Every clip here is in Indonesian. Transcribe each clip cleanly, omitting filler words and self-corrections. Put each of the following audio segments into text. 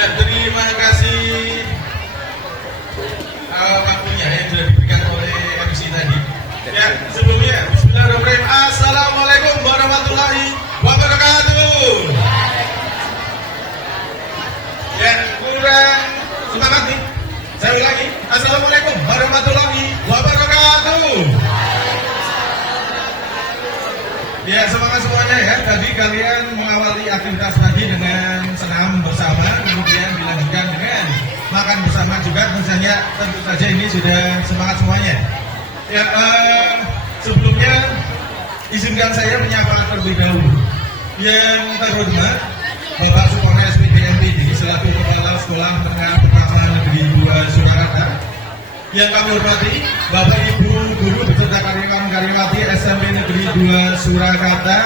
Ya, terima kasih waktunya yang sudah diberikan oleh MC tadi. Ya, sebelumnya bismillahirrahmanirrahim. Assalamualaikum warahmatullahi wabarakatuh. Ya, kurang semangat nih. Saya ulangi. Assalamualaikum warahmatullahi wabarakatuh. Ya, semangat semuanya ya. Tadi kalian mengawali aktivitas pagi dengan senam bersama, kemudian dilanjutkan dengan makan bersama juga. Tentu saja ini sudah semangat semuanya. Ya, sebelumnya izinkan saya menyapa terlebih dahulu yang terhormat Bapak Supomo SPD MPD selaku Kepala Sekolah Menengah Pertama Negeri 2 Surakarta. Yang kami hormati Bapak Ibu Guru beserta karyawan-karyawati SMP Negeri 2 Surakarta,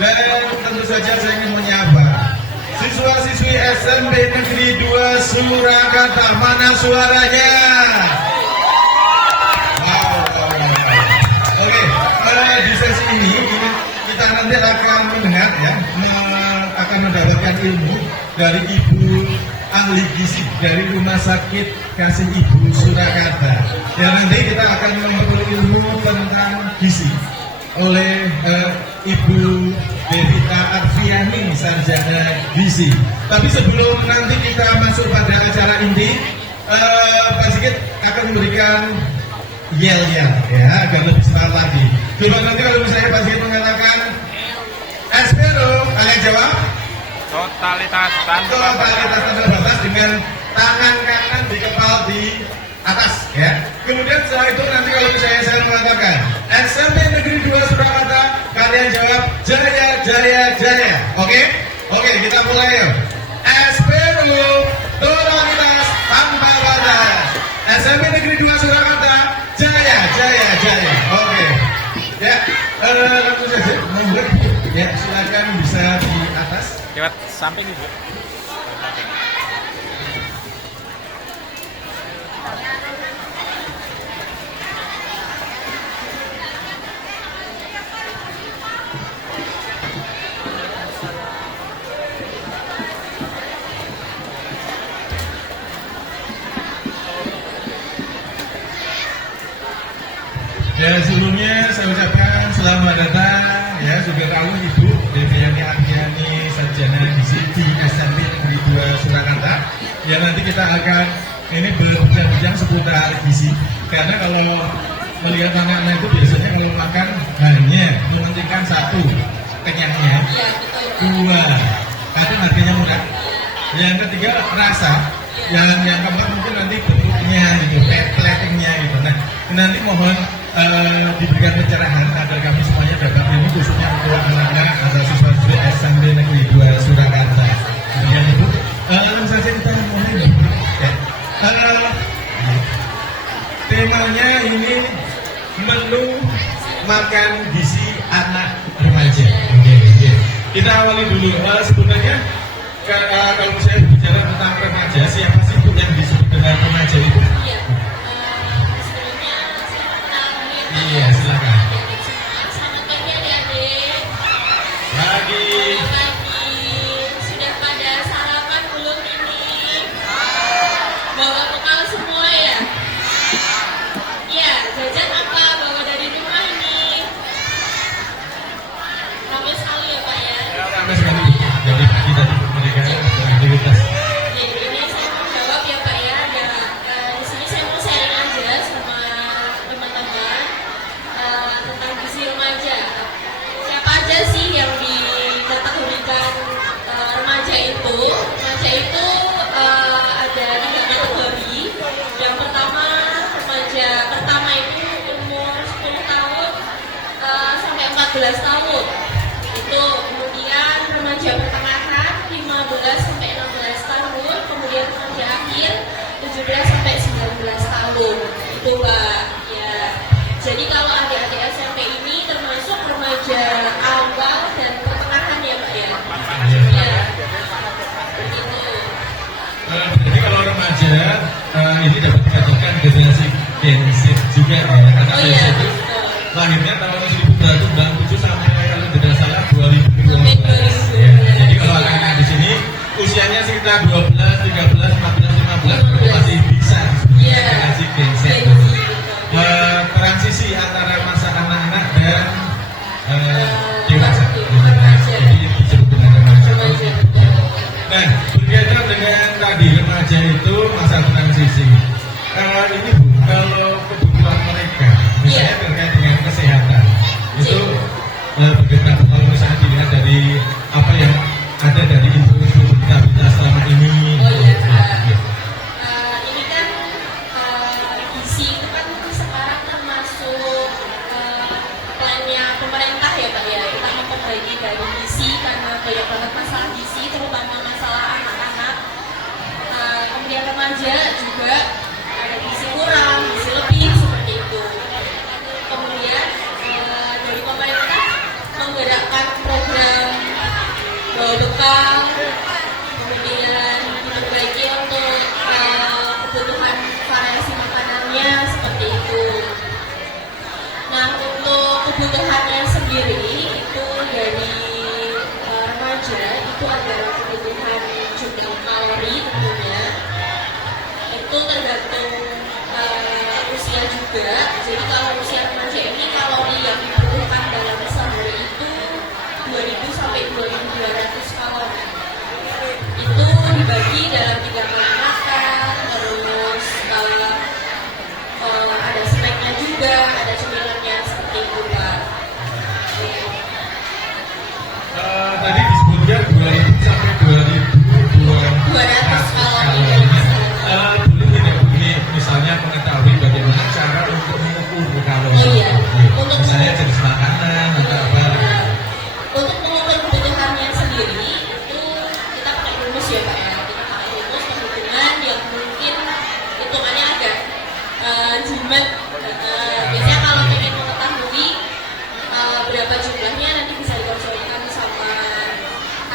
dan tentu saja saya ingin menyapa siswa-siswi SMP Negeri 2 Surakarta. Mana suaranya? Oke, di sesi ini kita nanti akan mendengar ya, akan mendapatkan ilmu dari Ibu ahli gizi dari Rumah Sakit Kasih Ibu Surakarta. Ya, nanti kita akan mengumpulkan ilmu tentang gizi oleh Ibu Devita Arfiani, sarjana gizi. Tapi sebelum nanti kita masuk pada acara inti, Pak Sigit akan memberikan yel-yel ya, agar lebih semangat lagi. Coba nanti kalau misalnya Pak Sigit mengatakan Espero, kalian jawab totalitas tanpa batas dengan tangan kanan di kepala di atas ya. Kemudian setelah itu nanti kalau misalnya saya mengatakan SMP Negeri 2 Surakarta, kalian jawab jaya jaya jaya. Oke, kita mulai yuk. Espero, totalitas tanpa batas. SMP Negeri 2 Surakarta, jaya jaya jaya. Oke. Ya, langsung saja membuat ya, silakan bisa di atas. lewat samping ibu. Ya, sebelumnya saya ucapkan selamat datang ya, juga lalu Ibu Deviani Arfiani, sarjana gizi di SMP Negeri 2 Surakarta. Ya, nanti kita akan ini berbincang seputar gizi, karena kalau melihat anak-anak itu biasanya kalau makan hanya mementingkan satu, kenyangnya, dua, kadang harganya murah, yang ketiga rasa, yang keempat mungkin nanti bentuknya gitu, platingnya gitu. Nah, nanti mohon diberikan pencerahan agar kami semuanya dapat ilmu, khususnya untuk anak-anak atau siswa-siswi SMP Negeri 2 Surakarta. Kemudian Ibu, langsung saja kita mulai. Temanya ini menu makan gizi anak remaja. Kita awali dulu. Sebenarnya kalau saya bicara tentang remaja, siapa sih yang disebut dengan remaja itu? Iya, silakan. Selamat pagi adik-adik. Pagi. Sudah pada sarapan belum ini? Bawa bekal semua ya? Iya, jajan apa bawa dari rumah ini? Ramai sekali ya Pak ya? Ramai sekali. Jadi kita memberikan aktivitas. Ya, ini saya mau jawab ya Pak ya. Di sini saya mau sharing aja sama teman-teman tentang gizi remaja. Siapa aja sih yang dikategorikan remaja itu? Remaja itu ada 3 kategori. Yang pertama, remaja pertama itu umur 10 tahun sampai 14 tahun. Itu kemudian remaja pertengahan 15 sampai 16 tahun, kemudian remaja akhir 17 sampai 19 tahun. Itu Pak. Ya. Jadi kalau adik-adik SMP ini termasuk remaja awal dan pertengahan ya Pak ya? Ya, begitu. Jadi kalau remaja ini dapat dikatakan generasi Gen Z juga ya, karena Oh Gen Z iya, itu betul. lahirnya tahun 1997 sampai kalau tidak salah 2012. Ya, jadi kalau anak-anak di sini usia usianya sekitar 12, 13, 14, 15 itu masih bisa Iya. generasi Gen Z. Gen Z, betul. Transisi antara masa anak-anak dan dewasa. Remaja. Jadi disebut dengan remaja. Remaja. Nah, berkaitan dengan tadi remaja itu masa transisi. Ini Bu, kalau kebutuhan mereka, misalnya terkait dengan kesehatan, itu bagaimana Bu, kalau misalnya dilihat dari apa yang ada dari info-info berita-berita selama ini? Oh iya, ini kan gizi itu kan sekarang termasuk plannya pemerintah ya Pak ya, kita memperbaiki dari gizi karena banyak banget masalah gizi, terutama masalah anak-anak. Kemudian remaja juga ada gizi kurang, gizi lebih seperti itu. Kemudian dari pemerintah menggerakkan program bawa bekal, kemudian diperbaiki untuk kebutuhan variasi makanannya seperti itu. Nah, untuk kebutuhannya sendiri itu dari remaja itu ada kebutuhan jumlah kalori tentunya. Itu tergantung usia juga. Jadi kalau usia remaja ini kalori yang dibutuhkan dalam sehari itu 2000 sampai 2200 kalori. Itu dibagi dalam 3 kali makan, terus ada snacknya juga, ada cemilannya seperti itu Pak. Tadi disebutnya 2000 sampai 200 kalori. Boleh tidak begini, misalnya mengetahui bagaimana cara untuk mengukur kalori. Oh iya, untuk Misalnya jenis makanan atau apa. Untuk mengukur kebutuhannya sendiri itu kita pakai rumus ya Pak ya. Kita pakai rumus perhitungan yang mungkin hitungannya agak jimat. Biasanya kalau ingin mengetahui berapa jumlahnya nanti bisa dikonsultasikan sama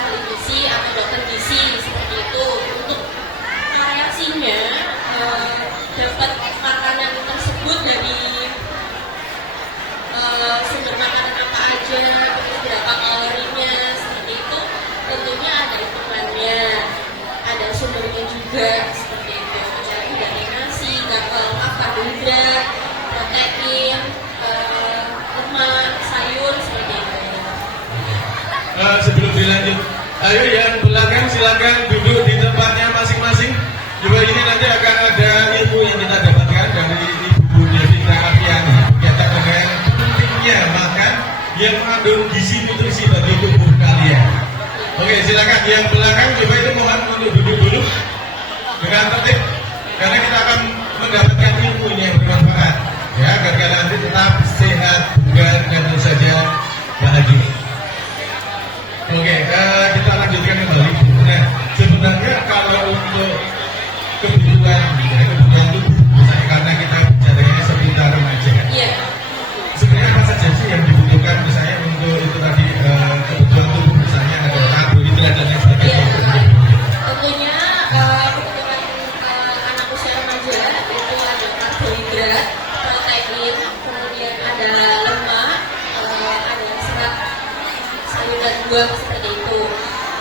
ahli gizi atau dokter gizi seperti itu. Untuk variasinya dapat makanan tersebut dari sumber makanan apa aja, terus berapa kalorinya, seperti itu tentunya ada hitungannya, ada sumbernya juga seperti itu. Jadi dari nasi, karbohidrat, protein, lemak, sayur seperti itu. Sebelum dilanjut, ayo yang belakang silakan duduk di tempatnya masing-masing. Juga ini nanti akan ada ilmu yang kita dapatkan dari Ibu Devita Apiani berkaitan dengan pentingnya makan yang mengandung gizi nutrisi bagi tubuh kalian. Oke, silakan yang belakang coba itu mohon untuk duduk dulu dengan tertib karena kita akan mendapatkan ilmunya yang bermanfaat ya agar kalian nanti tetap sehat, bugar dan tentu saja bahagia. Oke, kita lanjutkan kembali. Nah, sebenarnya kalau untuk kebutuhan tubuh, misalnya karena kita bicaranya seputar remaja. Iya. Sebenarnya apa saja sih yang dibutuhkan misalnya untuk itu tadi kebutuhan tubuh misalnya ada karbohidrat dan lain sebagainya. Iya, tentunya kebutuhan anak usia remaja itu ada karbohidrat, protein, kemudian ada lemak, ada serat, sayur dan buah seperti itu.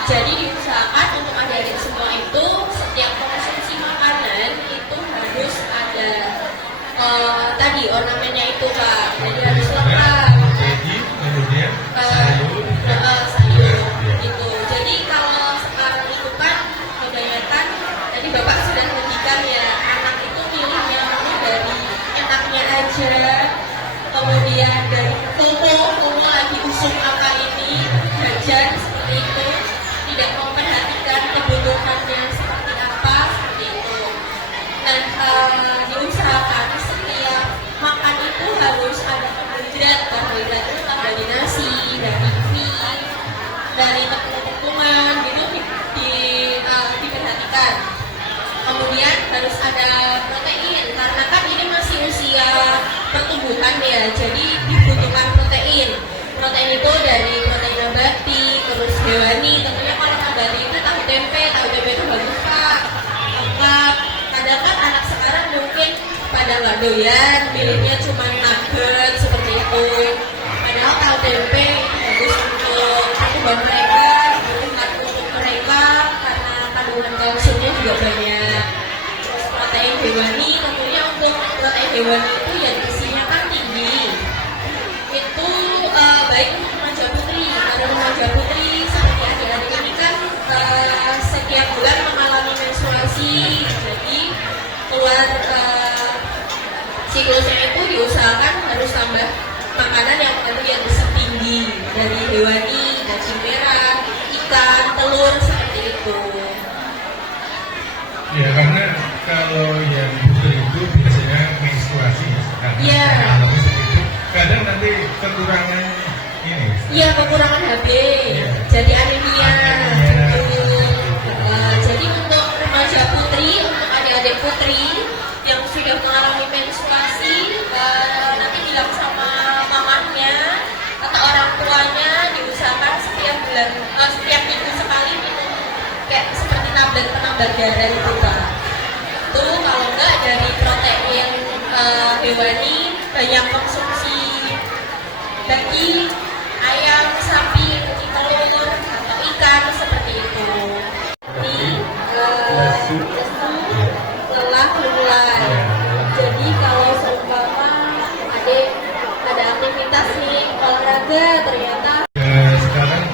Jadi diusahakan untuk adik-adik semua itu setiap konsumsi makanan itu harus ada tadi ornamennya itu Pak. Jadi harus lengkap. Jadi kemudian sayur gitu. Jadi kalau sekarang itu kan kebanyakan tadi Bapak sudah menghentikan ya anak itu pilihnya dari enaknya aja, kemudian dari toko lagi usung apa ini jajan seperti itu, tidak memperhatikan kebutuhannya seperti apa seperti itu. Dan diusahakan setiap makan itu harus ada karbohidrat itu dari nasi, dari mie, dari tepung-tepungan gitu diperhatikan. Kemudian harus ada protein karena kan ini masih usia pertumbuhan ya, jadi dibutuhkan protein. Protein itu dari protein nabati, terus hewani. Tentunya kalau nabati itu tahu tempe itu bagus Pak, lengkap. Kadang kan anak sekarang mungkin pada nggak doyan, pilihnya cuma nugget seperti itu. Padahal tahu tempe itu bagus untuk pertumbuhan mereka, untuk mereka karena juga banyak. Terus protein hewani, tentunya untuk protein hewani itu ya gizinya kan tinggi. Itu baik untuk remaja putri. Karena remaja putri seperti adik-adik ini kan setiap bulan mengalami menstruasi, jadi keluar siklusnya itu diusahakan harus tambah makanan yang kalorinya tinggi dari hewani, daging merah, ikan, telur seperti itu. Ya karena kalau yang putri itu biasanya menstruasi karena Iya. alami seperti itu. Kadang nanti kekurangan ini. Iya, kekurangan HB, Iya. jadi anemia. Anemia. Jadi untuk remaja putri, untuk adik-adik putri yang sudah mengalami menstruasi, nanti bilang sama mamanya atau orang tuanya diusahakan setiap minggu sekali minum kayak seperti tablet penambah darah itu Kak. Itu kalau enggak dari protein hewani banyak konsumsi daging, ayam, sapi, telur, atau ikan seperti itu. Ini lesu lelah mulai. Jadi kalau seumpama adik ada aktivitas nih olahraga ternyata Sekarang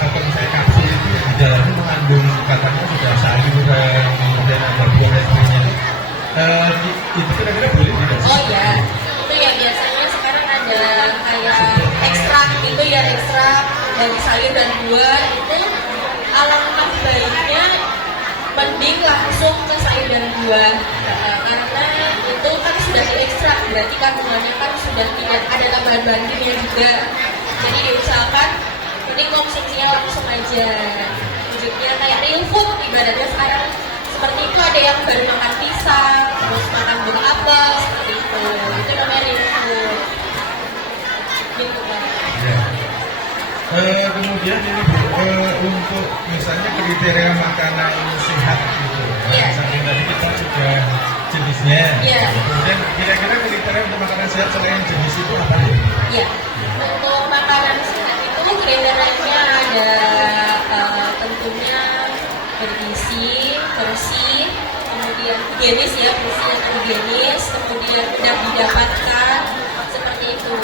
atau misalnya kapsul itu di dalamnya mengandung katanya sudah sayuran, kemudian ada buah dan sebagainya. Itu kira-kira boleh tidak sih? oh ya itu ya biasanya sekarang ada kayak ekstrak gitu ya, ekstrak dari sayur dan buah itu alangkah baiknya mending langsung ke sayur dan buah. Karena itu kan sudah diekstrak, berarti kandungannya kan sudah tidak ada tambahan bahan kimia juga, jadi diusahakan mending konsumsinya langsung aja. Wujudnya kayak real food ibaratnya sekarang seperti itu, ada yang baru makan pisang terus makan buah apel seperti itu namanya real food gitu kan. Ya. Kemudian ini Bu, untuk misalnya kriteria makanan sehat gitu. Iya. Misalnya tadi kita sudah jenisnya. Iya. Kemudian kira-kira kriteria untuk makanan sehat selain jenis itu apa ya? Ya, untuk makanan sehat itu kriterianya ada tentunya bergizi, bersih, kemudian higienis ya, bersih dan higienis, kemudian mudah didapatkan seperti itu.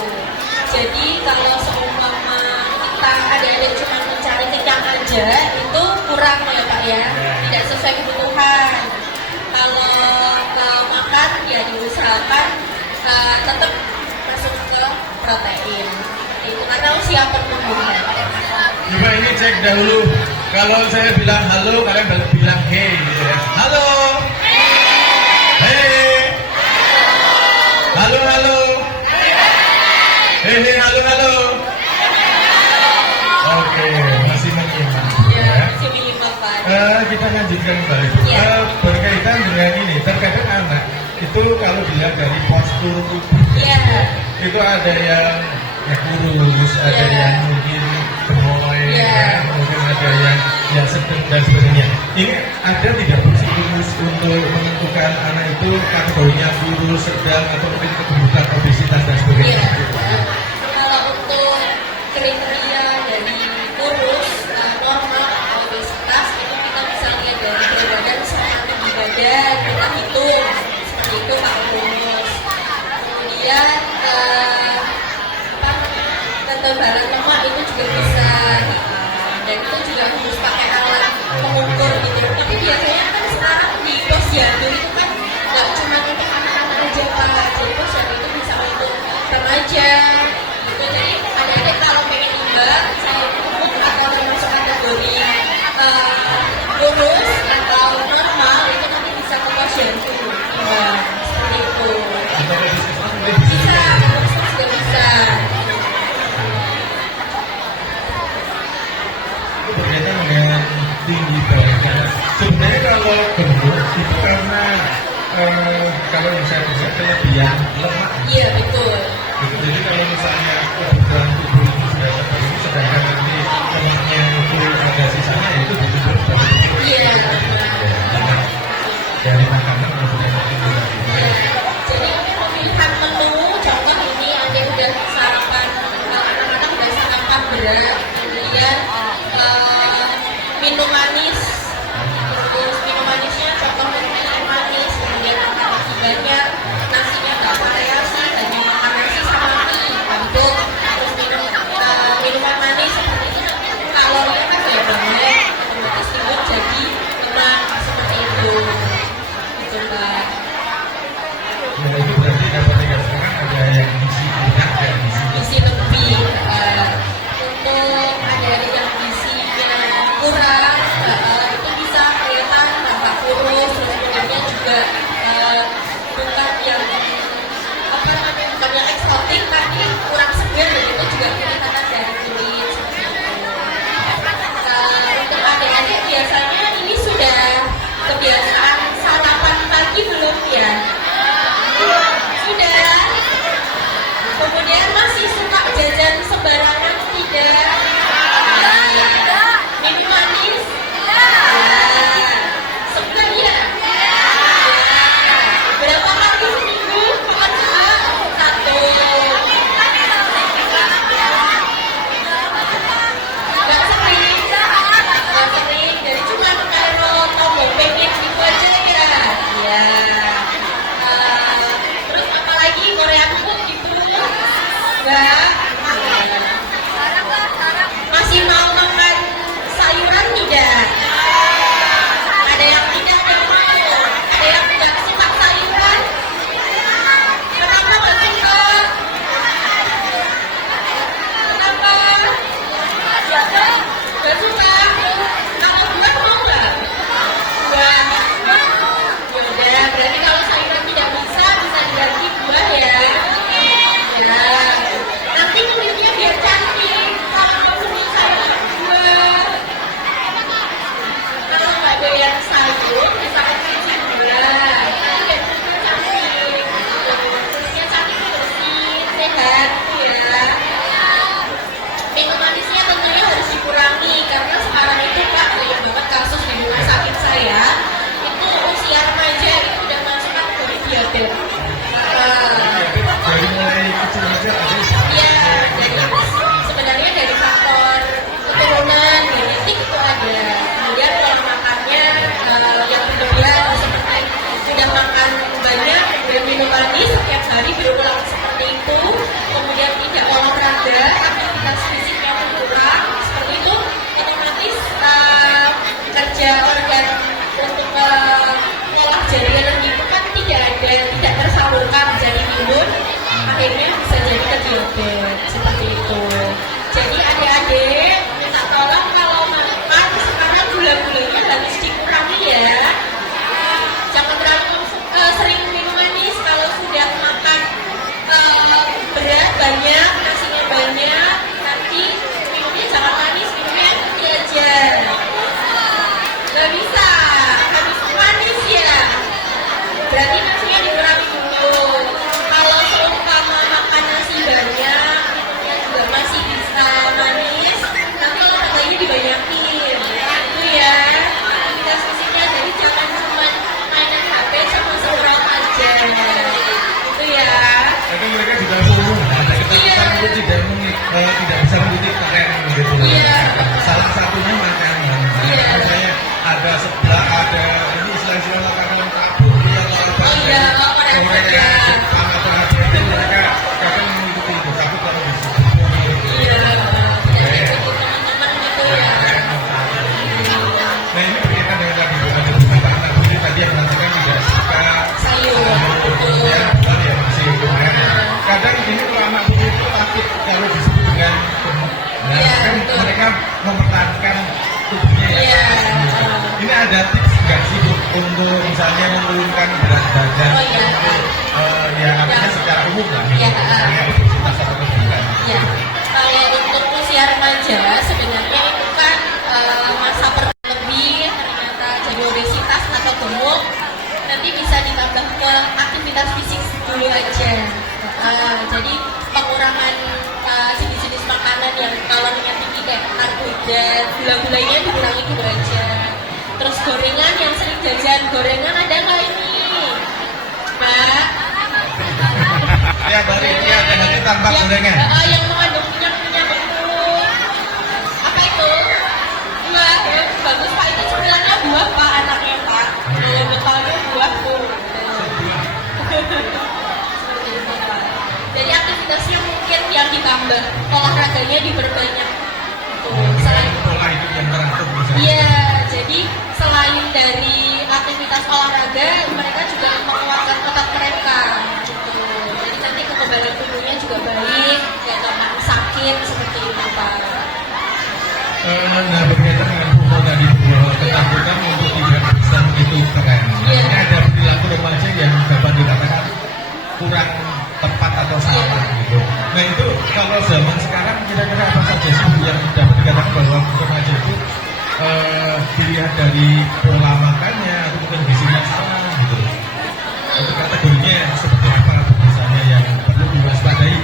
Jadi kalau seumpama kita ada cuma mencari kenyang aja itu kurang ya Pak ya, tidak sesuai kebutuhan. Kalau makan ya diusahakan tetap masuk ke protein itu karena usia pertumbuhan. Coba ini cek dahulu. Kalau saya bilang halo, kalian baru bilang hey gitu ya. Halo. Hey. Halo, halo. Hey, hey, halo, halo. Oke, masih menyimak Ya, ya. masih minimal Pak. Kita lanjutkan kembali Bu. Ya. Berkaitan dengan ini, terkadang anak itu kalau dilihat dari postur tubuh, Iya. itu ada yang kurus, ada Ya. yang mungkin gemoy, Ya. mungkin ada yang ya sedang dan sebagainya. Ini ada tidak psikologis untuk menentukan anak itu kategorinya kurus, sedang atau mungkin kegemukan, obesitas dan sebagainya? Iya. Kalau untuk kriteria dari kurus, normal, obesitas itu kita bisa lihat dari berat badan sama tinggi badan, kita hitung seperti itu Pak Kurus. Kemudian ketebalan lemak itu juga bisa, dan itu juga harus pakai alat pengukur gitu. Tapi biasanya kan sekarang di posyandu itu kan nggak cuma untuk anak-anak aja Pak, jadi posyandu itu bisa untuk remaja gitu. Jadi adik-adik kalau pengen imbang, saya gemuk atau termasuk kategori kurus atau normal itu nanti bisa ke posyandu imbang seperti itu. Atau obesitas mungkin Bisa, kurus juga bisa. itu berkaitan dengan tinggi badan. Sebenarnya kalau gemuk itu karena kalau yang saya bisa kelebihan lemak. Iya betul. Gitu. Jadi kalau misalnya kebutuhan tubuh itu sudah terpenuhi, sedangkan nanti lemaknya itu ada sisanya, ya itu betul-betul dari tubuh. Iya. Jangan dari makanan maksudnya mungkin juga. Jadi pemilihan menu, contoh ini ada udah sarapan, anak-anak udah sarapan berat, kemudian minum manis, terus tidak bisa mengikuti tren gitu. Iya. Salah satunya makanan. Iya. Misalnya ada sebelah, ada ini istilah-istilah makanan kaburi atau apa. Oh iya, Korea, Jepang atau apa itu mereka kadang mengikuti itu. Tapi kalau di situ Iya, jadi ikut teman-teman gitu ya. nah ini berkaitan dengan tadi ada beberapa anak budi tadi yang mengatakan tidak suka Sayur, betul. ya bukan ya masih kadang ini kalau anak budi itu takut kalau disebut dengan gemuk. Nah, Iya, kan betul. mereka mempertahankan tubuhnya ya. Iya. Ini ada tips nggak sih Bu, untuk misalnya menurunkan berat badan Oh, iya. untuk ya artinya secara umum lah Iya. misalnya obesitas atau kelebihan. Ya, kalau untuk usia remaja sebenarnya itu kan masa lebih ternyata jadi obesitas atau gemuk, nanti bisa ditambah ke aktivitas fisik dulu aja. Jadi pengurangan jenis-jenis makanan yang kalorinya tinggi kayak karbohidrat, gula-gulanya dikurangi dulu aja. Terus gorengan yang sering jajan, gorengan ada nggak ini? Mbak? Ya dari ini ada nanti tanpa gorengan. Yang mengandung minyak-minyak itu apa itu? Buah, ya, bagus Pak, itu cemilannya buah Pak, anaknya Pak. Iya, bekalnya buah tuh. Seperti itu Pak. Jadi aktivitasnya mungkin yang ditambah, olahraganya diperbanyak. Tuh, selain Pola hidup yang teratur misalnya. Iya, jadi selain dari aktivitas olahraga, mereka juga menguatkan otot mereka. Gitu. Jadi nanti kekebalan tubuhnya juga baik, nggak gampang sakit seperti itu Pak. Nah berkaitan dengan pukul tadi bahwa ketakutan untuk tidak bisa itu keren. Iya. Ini ada perilaku remaja yang dapat dikatakan kurang tepat atau salah gitu. Nah itu kalau zaman sekarang kira-kira apa saja sih yang dapat dikatakan bahwa remaja itu dilihat dari pola makannya atau mungkin gizinya salah gitu. Itu kategorinya seperti apa misalnya yang perlu diwaspadai?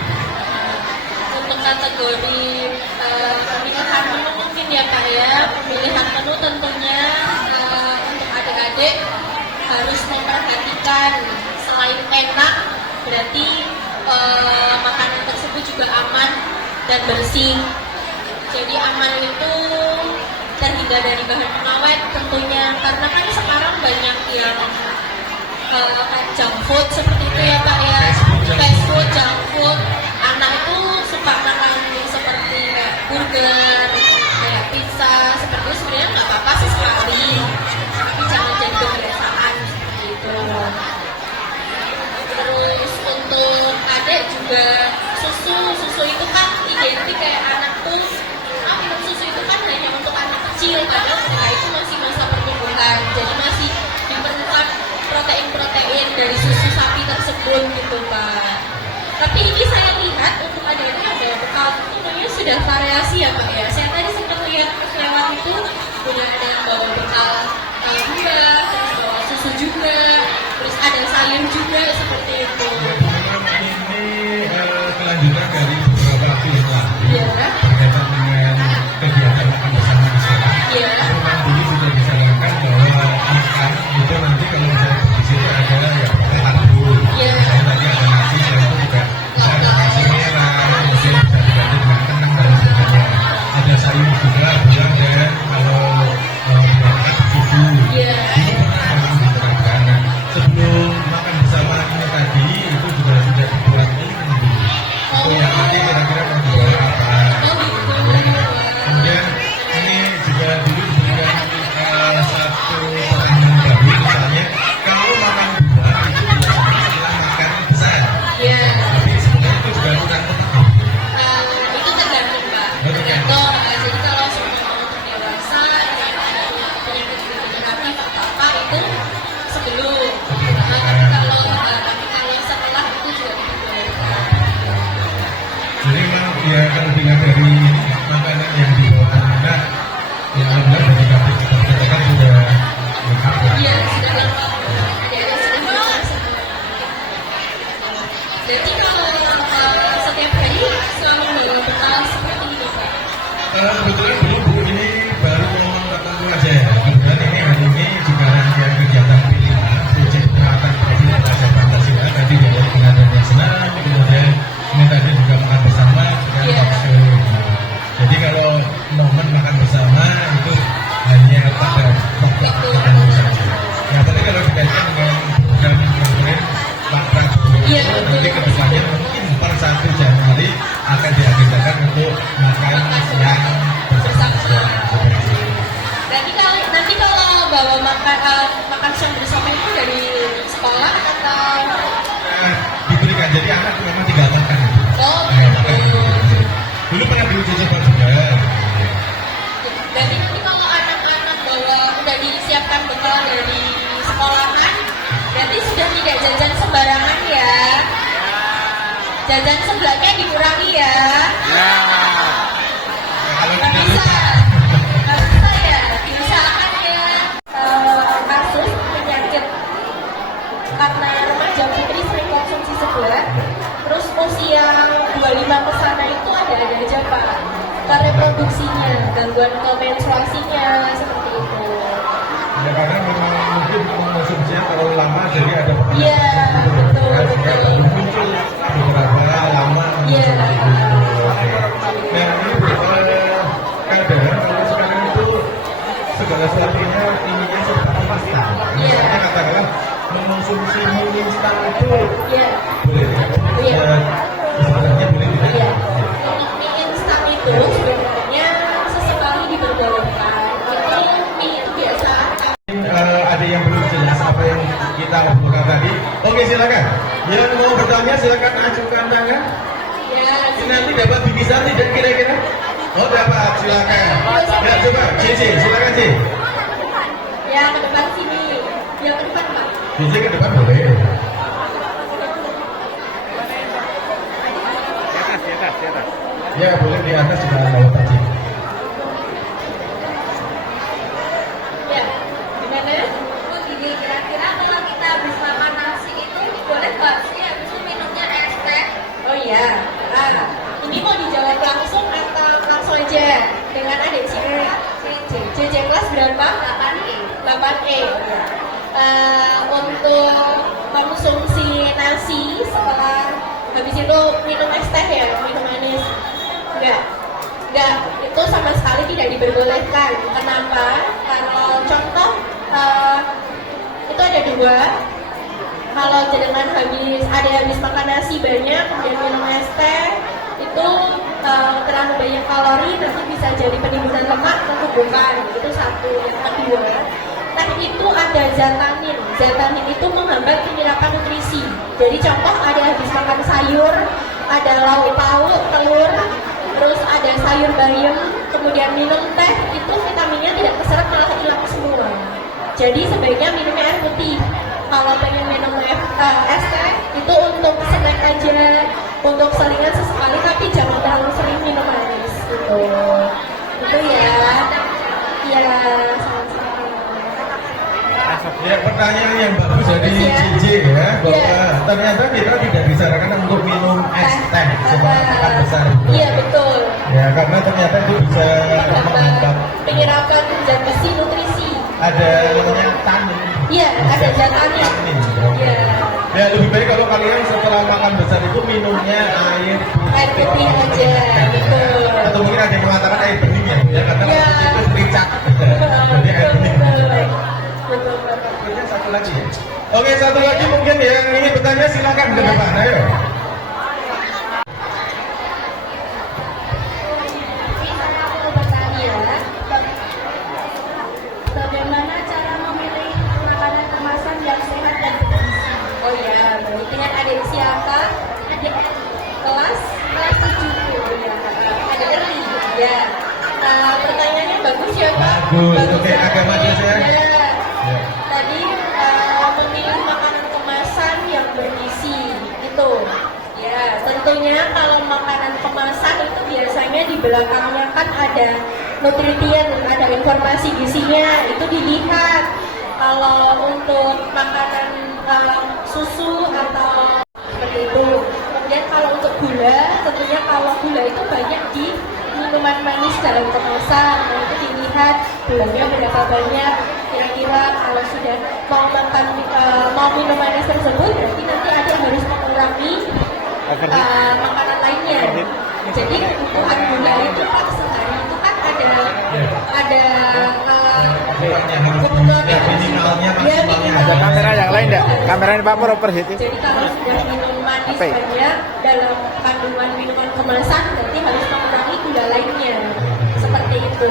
Untuk kategori pemilihan menu mungkin ya Pak ya, pemilihan menu tentunya untuk adik-adik harus memperhatikan selain enak berarti makanan tersebut juga aman dan bersih. Jadi aman itu terhindar dari bahan pengawet tentunya, karena kan sekarang banyak yang junk food seperti itu ya Pak ya, fast food, junk food. Anak itu suka makan yang seperti kayak burger, kayak pizza, seperti itu sebenarnya nggak apa-apa sesekali, tapi jangan jadi kebiasaan seperti itu. Terus untuk adik juga susu itu kan identik kayak anak tuh minum susu itu kan hanya untuk anak kecil karena mereka itu masih masa pertumbuhan, jadi masih diperlukan protein-protein dari susu sapi tersebut gitu Pak. Tapi ini saya lihat untuk adik-adik ada bekal tentunya sudah variasi ya Pak ya. Saya tadi sempat lihat lewat itu udah ada yang bawa bekal buah, terus bawa susu juga, terus ada sayur juga seperti itu. Ini kelanjutan dari beberapa waktu yang lalu Iya. berkaitan dengan kegiatan makan bersama di sekolah. Iya. Memang dulu sudah disarankan bahwa makan itu nanti kalau misalnya di situ ada ya protein dulu. Iya. Misalnya tadi ada nasi, saya itu juga bisa ada nasi merah, kemudian bisa diganti dengan kentang dan sebagainya. Ada sayur juga, buah dan kalau buah susu. Iya. Ini memang diterapkan. Nah, sebelum makan bersama ini tadi itu juga sudah dibuat ini dulu. Itu yang nanti kira-kira mau dibawa apa. Oh gitu. Kemudian ini juga dulu diberikan satu pertanyaan baru, misalnya kalau makan buah itu biasanya setelah makan besar. Iya. Tapi sebenarnya itu juga kurang tepat. Itu tergantung Pak. Tergantung. Jadi kalau semua untuk dewasa yang ada penyakit degeneratif atau apa itu sebelum. Tapi kalau setelah itu juga diperbolehkan. Jadi memang ya kelebihan dari makanan yang dibawa anak ya alhamdulillah dari kami kita kan sudah lengkap ya. Iya, sudah lengkap. Ada sudah lengkap. Jadi kalau setiap hari selalu bawa bekal seperti itu Pak. Kebetulan belum Bu, ini baru mau tertentu aja ya. Kemudian ini hari ini juga rangkaian kegiatan pilihan proyek penguatan profil pelajar Pancasila tadi diawali dengan senang, kemudian ini tadi juga makan bersama dengan Iya. nanti kedepannya mungkin per 1 Januari akan diagendakan untuk makan siang bersama. Nanti kalau bawa makan siang bersama itu dari sekolah atau Diberikan, jadi anak memang digalakkan. oh Makan gitu. dulu pernah diuji coba juga. Berarti nanti kalau anak-anak bawa udah disiapkan bekal dari sekolahan, berarti sudah tidak jajan sembarangan ya. Jajan sebelahnya dikurangi ya. Ya. Kalau Nggak tidak bisa, lupa, nggak bisa ya. Misalkan ya kasus penyakit karena remaja putri sering konsumsi sebelah, terus usia 25 ke sana itu ada aja Pak. Ke reproduksinya, gangguan ke menstruasinya seperti itu. ya karena memang mungkin konsumsinya terlalu lama, jadi ada Iya, betul, sehingga betul. baru muncul beberapa lama. Iya. Nah ini kadang kalau sekarang itu segala sesuatunya ininya serba instan. Iya. Misalnya katakanlah mengonsumsi mie instan itu Iya. boleh ya? Iya. Ya, sebenarnya boleh tidak? Iya. Untuk mie instan itu sebenarnya sesekali diperbolehkan. Itu mie itu biasa. Ada yang belum jelas apa yang kita lakukan tadi? Oke silakan. Yang mau bertanya silakan ajukan tangan. Ya, Ini nanti dapat dipisah tidak kira-kira? Oh dapat, silakan. Ya coba, JJ, silakan J. ya ke depan sini. Ya ke depan Pak. JJ ke depan boleh. Di atas, di atas, di atas. Ya boleh di atas juga mau tadi. Ya, gimana? Gini, kira-kira kalau kita habis makan nasi itu boleh nggak sih habis itu minumnya es teh? Oh iya. Nah, ini mau dijawab langsung atau langsung aja dengan adik JJ kelas berapa? 8E. 8E. Untuk konsumsi nasi setelah habis itu minum es teh ya, minum manis. Enggak, itu sama sekali tidak diperbolehkan. Kenapa? Kalau contoh itu ada 2. Kalau jenengan habis makan nasi banyak, kemudian minum es teh, itu terlalu banyak kalori, nanti bisa jadi penimbunan lemak, tentu bukan. Itu satu. Yang kedua, teh itu ada zatanin. Zatanin itu menghambat penyerapan nutrisi. Jadi contoh ada habis makan sayur, ada lauk pauk, telur, terus ada sayur bayam, kemudian minum teh, itu vitaminnya tidak keserap, malah hilang semua. Jadi sebaiknya minumnya air putih. Kalau pengen minum es teh, itu untuk snack aja, untuk selingan sesekali, tapi jangan terlalu sering minum manis gitu. Itu ya. Ya, Ya pertanyaan yang bagus dari JJ ya, bahwa ternyata kita tidak disarankan untuk minum es teh sebab akan besar. Iya betul. Ya karena ternyata itu bisa menghambat. Penyerapan zat besi nutrisi. Ada namanya tanin. Iya, ada zatanin. Tanin. Iya. Ya lebih baik kalau kalian setelah makan besar itu minumnya air Air putih aja, betul. Atau mungkin ada yang mengatakan air bening ya, karena Ya. itu ricat. Jadi air bening. Betul. Kemudian satu lagi ya. Oke satu lagi mungkin yang ini bertanya silakan ke depan, ayo. Bagaimana cara memilih makanan kemasan yang sehat dan bergizi? Oh ya, berarti dengan adik siapa? Adik kelas 7 ya. Adik early ya. Pertanyaannya bagus ya Pak. Bagus, oke, ya. agak maju saya. Ya. Ya. Tadi memilih makanan kemasan yang bergizi itu. Ya, tentunya kalau makanan kemasan itu biasanya di belakangnya kan ada nutrien, ada informasi gizinya, itu dilihat. Kalau untuk makanan susu atau seperti itu. Kemudian kalau untuk gula, tentunya kalau gula itu banyak di minuman manis dalam kemasan, nah, itu dilihat gulanya berapa banyak. Kira-kira kalau sudah mau minum manis tersebut, berarti nanti ada yang harus mengurangi makanan lainnya. Jadi kebutuhan gula itu kan sehari itu kan ada kebutuhan Ya, minimalnya ya, maksimalnya minimal. Ada kamera yang lain. enggak? Kameranya Pak Proper itu. Jadi kalau sudah minum manis Apa ya? banyak dalam kandungan minuman kemasan, berarti harus mengurangi gula lainnya. Seperti itu.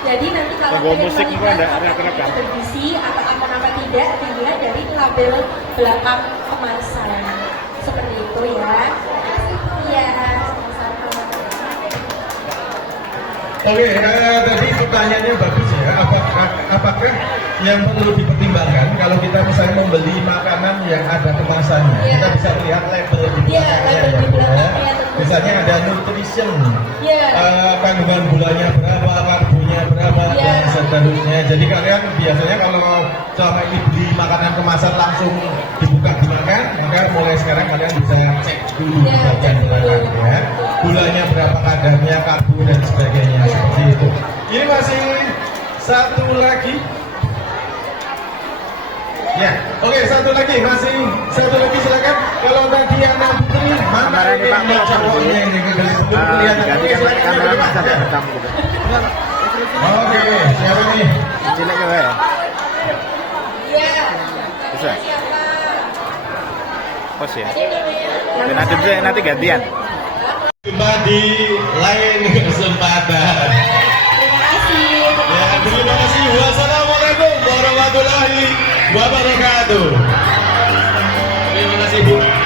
Jadi nanti kalau Tunggu kalian musik melihat juga enggak? apakah Kena-kena. itu bergizi atau aman apa tidak, dilihat dari label belakang kemasan. Seperti itu ya. Iya, sama-sama. Oke, tadi pertanyaannya bagus ya. Apakah yang perlu dipertimbangkan kalau kita misalnya membeli makanan yang ada kemasannya, Iya. kita bisa lihat label di Iya, belakangnya label ya, di Bu, belakang, ya. ya, tentu. Misalnya ada nutrition, Iya. kandungan gulanya berapa, karbonya berapa, Iya. dan seterusnya. Jadi kalian biasanya kalau selama ini beli makanan kemasan langsung dibuka gunakan, maka mulai sekarang kalian bisa cek dulu di Iya, bagian cek dulu. belakang ya. Gulanya berapa kadarnya, karbo dan sebagainya Iya. seperti itu. Ini masih satu lagi. Ya, oke, satu lagi, masih satu lagi silakan. Kalau tadi anak putri, mana Kameranya ini Pak Proper. cowoknya ini dari sebelum kelihatan. Ganti Oke, silakan kamera Pak. Mas ada hitam gitu. Oke, siapa nih? Cilik ya, Pak. Iya. Bisa. Siapa? Pos ya. Nama Nanti saya bisa nanti gantian. Jumpa di lain kesempatan. Terima kasih. Ya, terima kasih. Wassalamualaikum warahmatullahi wabarakatuh. Terima kasih, Bu.